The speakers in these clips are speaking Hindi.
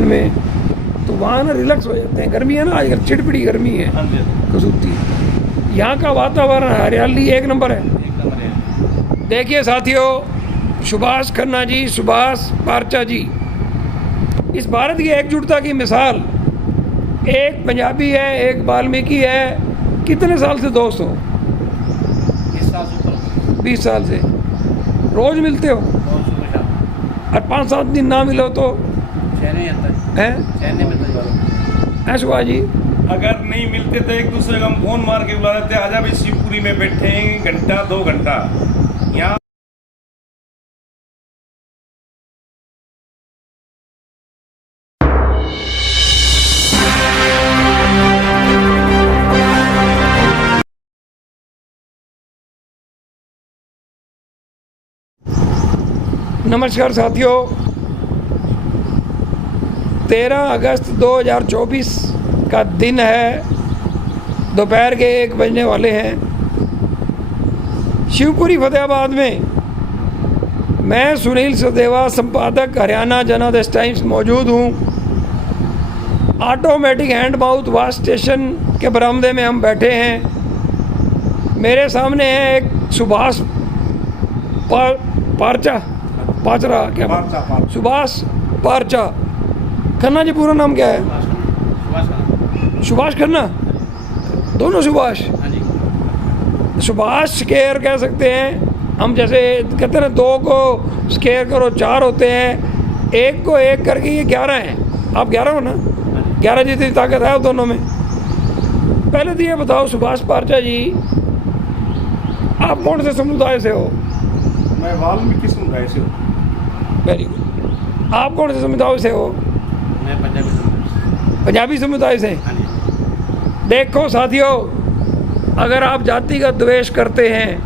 में तो वहाँ ना रिलैक्स हो जाते हैं। गर्मी है ना आजकल, चिड़पिड़ी गर्मी है कसूती। यहाँ का वातावरण हरियाली एक नंबर है। देखिए साथियों, सुभाष खन्ना जी, सुभाष पारचा जी, इस भारत की एकजुटता की मिसाल। एक पंजाबी है, एक वाल्मीकि है। कितने साल से दोस्त हो? 20 साल से। रोज मिलते हो? और 5-7 दिन ना मिलो तो है सुभाष जी? अगर नहीं मिलते तो एक दूसरे को हम फोन मार के बुला लेते, आजा भाई शिवपुरी में बैठे हैं, घंटा 2 घंटा यहाँ। नमस्कार साथियों, 13 अगस्त 2024 का दिन है। दोपहर के 1 बजने वाले हैं। शिवपुरी फतेहाबाद में मैं सुनील सदेवा, संपादक हरियाणा जनादेश टाइम्स मौजूद हूँ। Automatic hand mouth wash station के बरामदे में हम बैठे हैं। मेरे सामने है एक सुभाष पाचरा, क्या सुभाष पारचा खन्ना जी। पूरा नाम क्या है? सुभाष खन्ना। दोनों सुभाष। सुभाष स्केयर कह सकते हैं हम, जैसे कहते हैं ना 2 को स्केयर करो 4 होते हैं, 1 को 1 करके ये 11 हैं। आप 11 हो ना? 11 जितनी ताकत है दोनों में। पहले तो ये बताओ सुभाष पारचा जी, आप कौन से समुदाय से हो? मैं वाल्मीकि समुदाय से हूँ। Very good. आप कौन से समुदाय से हो? मैं पंजाबी समुदाय से। देखो साथियों, अगर आप जातिगत द्वेष करते हैं,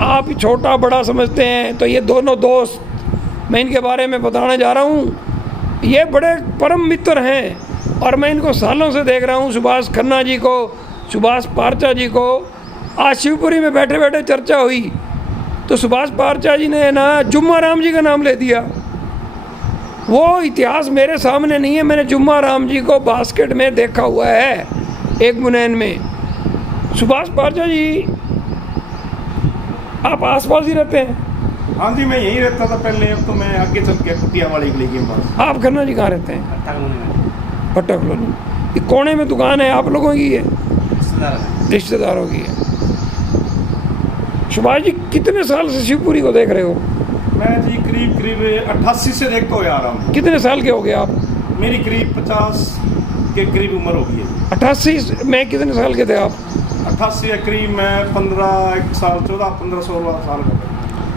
आप छोटा बड़ा समझते हैं, तो ये दोनों दोस्त, मैं इनके बारे में बताने जा रहा हूँ। ये बड़े परम मित्र हैं और मैं इनको सालों से देख रहा हूँ। सुभाष खन्ना जी को, सुभाष पारचा जी को। आज शिवपुरी में बैठे बैठे चर्चा हुई तो सुभाष पारचा जी ने ना जुम्मा राम जी का नाम ले दिया। वो इतिहास मेरे सामने नहीं है, मैंने जुम्मा राम जी को बास्केट में देखा हुआ है, एक मुनैन में। सुभाष पारचा जी, आप आसपास ही रहते हैं? हाँ जी, मैं यहीं रहता था पहले, अब तो मैं आगे चल के कुटिया वाली के लिए पास। आप खन्ना जी कहाँ रहते हैं? पट्टा कॉलोनी। ये कोने में दुकान है आप लोगों की है? रिश्तेदारों की है। सुभाष जी, कितने साल से शिवपुरी को देख रहे हो? मैं जी करीब 88 से देखता हुआ आ रहा हूँ। कितने साल के हो गए आप? मेरी करीब 50 के करीब उम्र हो गई है। 88 में कितने साल के थे आप? 88 या करीब मैं 15 साल 14-15-16 साल का।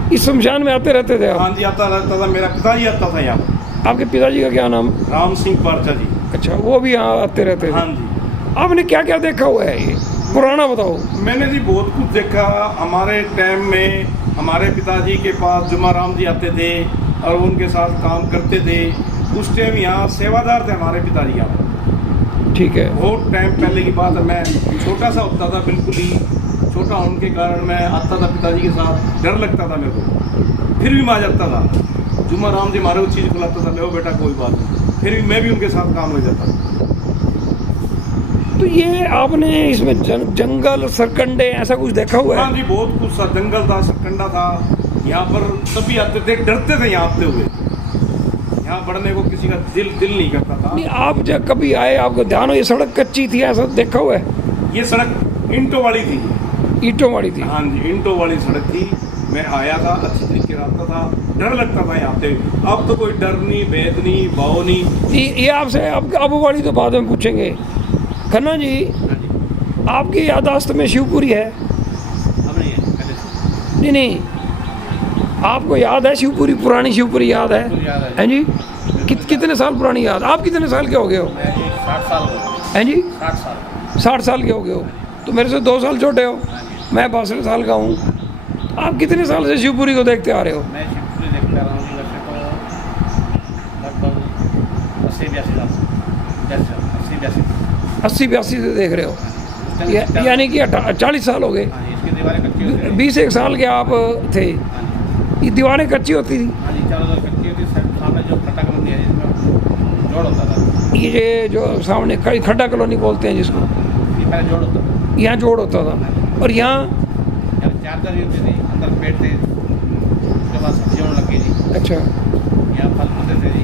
इस शमशान में आते रहते थे आप? हाँ जी, आता रहता था। मेरा पिताजी आता था यहाँ पर। आपके पिताजी का क्या नाम? राम सिंह पारचा जी। अच्छा, वो भी यहाँ आते रहते थे? हाँ जी। आपने क्या क्या देखा हुआ है, ये पुराना बताओ। मैंने जी बहुत कुछ देखा। हमारे टाइम में हमारे पिताजी के पास जुम्मा राम जी आते थे और उनके साथ काम करते थे। उस टाइम यहाँ सेवादार थे हमारे पिताजी यहाँ। ठीक है। बहुत टाइम पहले की बात है। मैं छोटा सा होता था, बिल्कुल ही छोटा होने के कारण मैं आता था पिताजी के साथ। डर लगता था मेरे को, फिर भी मैं आ जाता था। जुम्मा राम जी हमारे वो चीज़ खिलाता था, ले बेटा कोई बात नहीं, फिर भी मैं भी उनके साथ काम हो जाता था। तो ये आपने इसमें जंगल सरकंडे ऐसा कुछ देखा हुआ है? हाँ जी, बहुत कुछ सा जंगल था, सरकंडा था। यहाँ पर सभी आते थे, डरते थे यहाँ आते हुए। यहाँ बढ़ने को किसी का दिल नहीं करता था। नहीं, आप जब कभी आए, आपको ध्यान हो ये सड़क कच्ची थी, ऐसा देखा हुआ है? ये सड़क ईंटों वाली थी। ईंटों वाली थी? हाँ जी, ईंटों वाली सड़क थी। मैं आया था, अच्छी तरीके से आता था, डर लगता था यहाँ आते। अब तो कोई डर नहीं, भेद नहीं, भाव नहीं। ये आपसे अब वाली तो बाद में पूछेंगे। खन्ना जी, आपकी याददाश्त में शिवपुरी है? नहीं, आपको याद है शिवपुरी? पुरानी शिवपुरी याद है? हैं जी? कितने साल पुरानी याद? आप कितने साल के हो गए हो? 60 साल हैं जी? 60 साल के हो गए हो। तो मेरे से 2 साल छोटे हो। मैं 62 साल का हूँ। आप कितने साल से शिवपुरी को देखते आ रहे हो? मैं शिवपुरी देखता रहा हूँ लगभग 80-82 से देख रहे हो, यानी कि 40 साल हो गए। इसकी दीवारें कच्ची होती थी। 20 साल के आप थे। ये दीवारें कच्ची होती थी? हाँ जी, चारों तरफ कच्ची होती। सामने जो फटक मंदिर है, जिसमें जोड़ होता था। ये जो सामने खड्डा कॉलोनी बोलते हैं जिसको, ये पहले जोड़ होता था। यहाँ जोड़ होता था। और यहाँ यहाँ चादर भी होती थी, अंदर पेड़ थे, उसके बाद सब्जी होने लग गई जी। अच्छा यहाँ फल होते थे जी,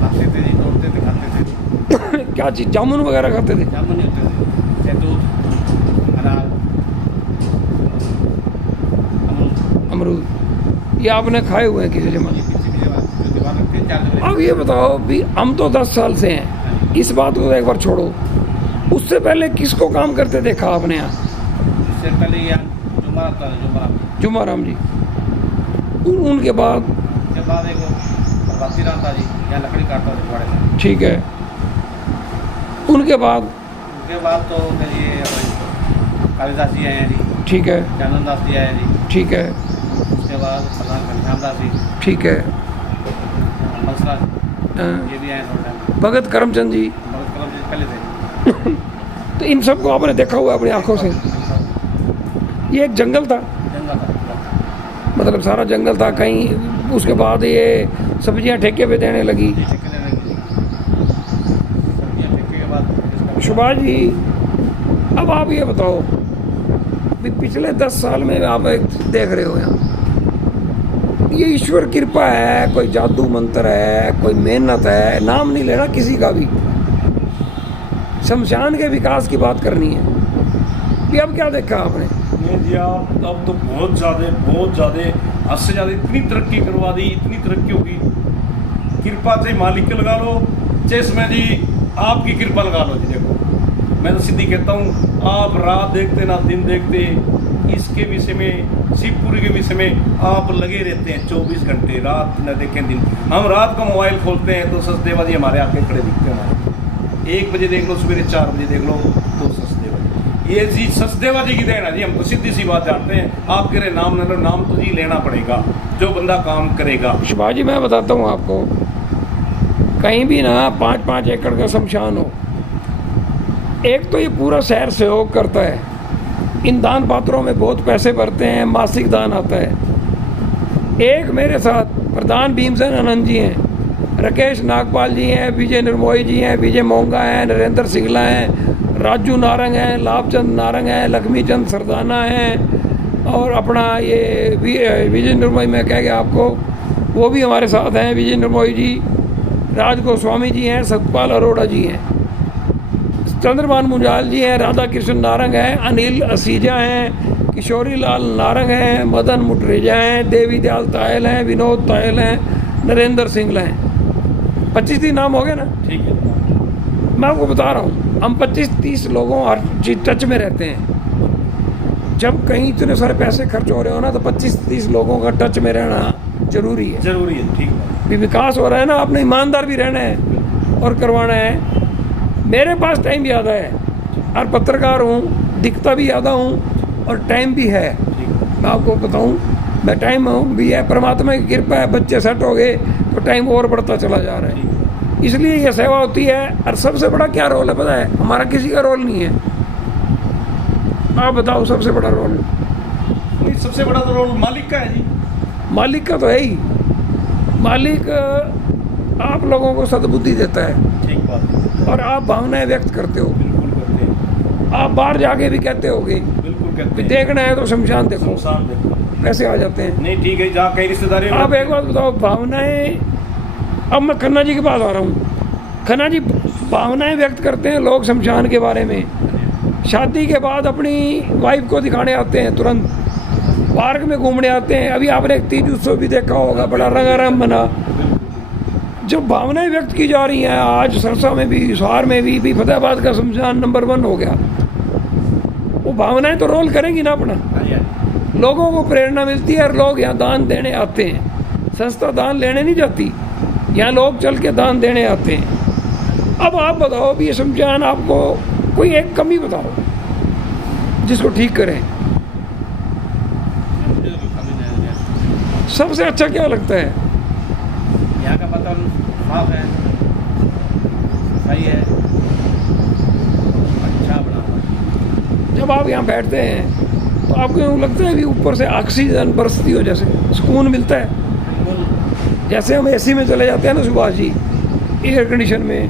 खाते थे जी, तोड़ते थे, खाते थे। क्या चीज़, जामुन वगैरह खाते थे? जामुन नहीं होते थे, शहतूत, अनार, अमरूद, ये आपने खाए हुए हैं किसी जमाने? किसी भी जगह जो दीवार रखती है 4 जगह। अब ये बताओ भी, हम तो 10 साल से हैं, इस बात को एक बार छोड़ो, उससे पहले किसको काम करते देखा आपने यहाँ? इससे पहले यहाँ जुमरा था, जुमाराम जी। उनके बाद? उसके बाद एक प्रवासी राम था जी, यहाँ लकड़ी काटता था बड़े में। ठीक है। उनके बाद? उसके बाद तो फिर ये कालिदास जी आए हैं जी, ठीक है। जानन दास जी आए हैं जी। ठीक है। उसके बाद प्रधान घनश्याम दास जी, ठीक है। हंसराज हाँ। ये भी आए थोड़ा टाइम। भगत करमचंद जी, भगत कलम जी पहले थे। तो इन सबको आपने देखा हुआ अपनी आंखों से? ये एक जंगल था, जंगल था, मतलब सारा जंगल था। कहीं उसके बाद ये सब्जियां ठेके पे देने लगी। ठेके लेने लगे। सब्जियाँ ठेके के बाद इसका सुभाष जी, अब आप ये बताओ भी पिछले 10 साल में आप एक देख रहे हो यहाँ, ये ईश्वर कृपा है, कोई जादू मंत्र है, कोई मेहनत है, नाम नहीं लेना किसी का भी, शमशान के विकास की बात करनी है भी। अब क्या देखा आपने? नहीं जी, आप अब तो बहुत ज़्यादा हद से ज़्यादा इतनी तरक्की करवा दी, इतनी तरक्की होगी, कृपा से मालिक के लगा लो, जिसमें जी आपकी कृपा लगा लो जी। देखो मैं तो सीधी कहता हूँ, आप रात देखते ना दिन देखते, इसके विषय में, शिवपुरी के विषय में आप लगे रहते हैं 24 घंटे, रात न देखें दिन। हम रात को मोबाइल खोलते हैं तो सचदेवा जी हमारे आगे खड़े दिखते हैं। हमारे 1 बजे देख लो, सवेरे 4 बजे देख लो, तो सचदेवा जी, ये जी सचदेवा जी की देन है जी। हम तो सीधी सी बात जानते हैं, आप कह रहे नाम न लो, नाम तो जी लेना पड़ेगा जो बंदा काम करेगा। सुभाष जी, मैं बताता हूँ आपको, कहीं भी ना 5-5 एकड़ का शमशान हो, एक तो ये पूरा शहर सहयोग करता है, इन दान पात्रों में बहुत पैसे भरते हैं, मासिक दान आता है। एक मेरे साथ प्रधान भीमसेन आनंद जी हैं, राकेश नागपाल जी हैं, विजय निर्मोही जी हैं, विजय मोंगा हैं, नरेंद्र सिंगला हैं, राजू नारंग हैं, लाभचंद नारंग हैं, लक्ष्मीचंद सरदाना हैं, और अपना ये विजय निर्मोही, मैं कह गया आपको, वो भी हमारे साथ हैं, विजय निर्मोही जी, राज गोस्वामी जी हैं, सतपाल अरोड़ा जी हैं, चंद्रभान मुंजाल जी हैं, राधा कृष्ण नारंग हैं, अनिल असीजा हैं, किशोरी लाल नारंग हैं, मदन मुटरेजा हैं, देवी दयाल तायल हैं, विनोद तायल हैं, नरेंद्र सिंगला हैं। 25-30 नाम हो गए ना? ठीक है। मैं आपको बता रहा हूँ, हम 25-30 लोगों हर चीज टच में रहते हैं। जब कहीं इतने सारे पैसे खर्च हो रहे हो ना, तो 25-30 लोगों का टच में रहना जरूरी है। जरूरी है, ठीक है। भी विकास हो रहा है ना, आपने ईमानदार भी रहना है और करवाना है। मेरे पास टाइम ज़्यादा है, और पत्रकार हूँ, दिखता भी ज़्यादा हूँ, और टाइम भी है। मैं आपको बताऊँ, मैं टाइम भी है, परमात्मा की कृपा है, बच्चे सेट हो गए तो टाइम और बढ़ता चला जा रहा है। इसलिए ये सेवा होती है। और सबसे बड़ा क्या रोल है पता है? हमारा किसी का रोल नहीं है। आप बताओ, सबसे बड़ा रोल? नहीं, सबसे बड़ा तो रोल मालिक का है जी। मालिक का तो है ही। मालिक आप लोगों को सद्बुद्धि देता है, ठीक बात, और आप भावनाएं व्यक्त करते हो। बिल्कुल करते हैं, आप बाहर जाके भी कहते होगे बिल्कुल कहते हैं। देखना है तो शमशान देखो, शमशान देखो। पैसे आ जाते हैं। नहीं ठीक है, जहाँ कहीं रिश्तेदारी आप एक बात बताओ, भावनाएं, अब मैं खन्ना जी के पास आ रहा हूँ। खन्ना जी, भावनाएं व्यक्त करते हैं लोग शमशान के बारे में। शादी के बाद अपनी वाइफ को दिखाने आते हैं, तुरंत पार्क में घूमने आते हैं। अभी आपने एक तीज उत्सव भी देखा होगा, बड़ा रंगारंग बना। जब भावनाएं व्यक्त की जा रही हैं, आज सरसा में भी, हिसार में भी फतेहाबाद का शमशान नंबर 1 हो गया। वो भावनाएं तो रोल करेंगी ना अपना। लोगों को प्रेरणा मिलती है और लोग यहाँ दान देने आते हैं। संस्था दान लेने नहीं जाती, यहाँ लोग चल के दान देने आते हैं। अब आप बताओ भी, ये शमशान आपको कोई एक कमी बताओ जिसको ठीक करें। मुझे तो कमी नहीं है। सबसे अच्छा क्या लगता है? यहाँ का वातावरण साफ है, सही है, अच्छा बना हुआ है। जब आप यहाँ बैठते हैं तो आपको यूँ लगता है भी ऊपर से ऑक्सीजन बरसती हो, जैसे सुकून मिलता है। बिल्कुल। जैसे हम एसी में चले जाते हैं ना सुभाष जी, एयर कंडीशन में,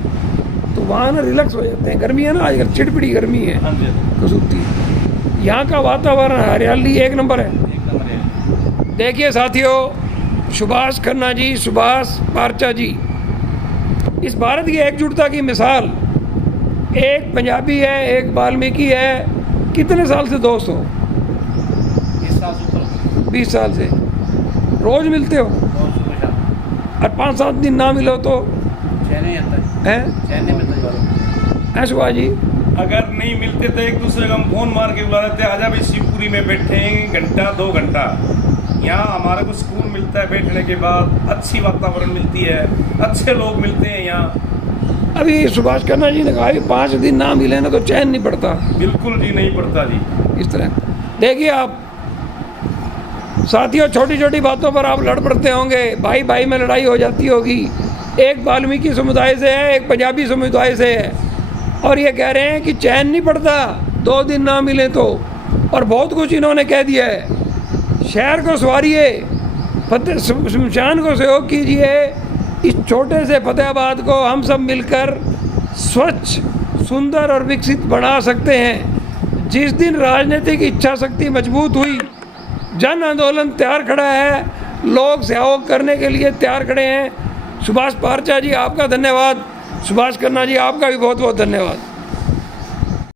तो वहाँ ना रिलैक्स हो जाते हैं। गर्मी है ना आजकल, चिड़पिड़ी गर्मी है हाँ जी कसूती। यहाँ का वातावरण हरियाली एक नंबर है। एक नंबर है। देखिए साथियों, सुभाष खन्ना जी, सुभाष पारचा जी, इस भारत की एकजुटता की मिसाल। एक पंजाबी है, एक वाल्मीकि है। कितने साल से दोस्त हो? 20 साल से ऊपर 20 साल से। रोज़ मिलते हो? और सुबह शाम और 5-7 दिन ना मिलो तो चैन नहीं आता हैं? चैन नहीं मिलता। हैं सुभाष जी? अगर नहीं मिलते तो एक दूसरे को हम फोन मार के बुला लेते, आजा भाई शिवपुरी में बैठे हैं घंटा 2 घंटा। यहाँ हमारे को सुकून मिलता है बैठने के बाद, अच्छी वातावरण मिलती है, अच्छे लोग मिलते हैं यहाँ। अभी सुभाष खन्ना जी ने कहा कि 5 दिन ना मिले ना तो चैन नहीं पड़ता। बिल्कुल जी नहीं पड़ता जी। इस तरह देखिए आप साथियों, छोटी छोटी बातों पर आप लड़ पड़ते होंगे, भाई भाई में लड़ाई हो जाती होगी। एक वाल्मीकि समुदाय से है, एक पंजाबी समुदाय से है, और ये कह रहे हैं कि चैन नहीं पड़ता 2 दिन ना मिले तो। और बहुत कुछ इन्होंने कह दिया है। शहर को संवारिए, शमशान को सहयोग कीजिए। इस छोटे से फतेहाबाद को हम सब मिलकर स्वच्छ, सुंदर और विकसित बना सकते हैं। जिस दिन राजनीतिक इच्छा शक्ति मजबूत हुई, जन आंदोलन तैयार खड़ा है, लोग सहयोग करने के लिए तैयार खड़े हैं। सुभाष पारचा जी आपका धन्यवाद, सुभाष खन्ना जी आपका भी बहुत बहुत धन्यवाद।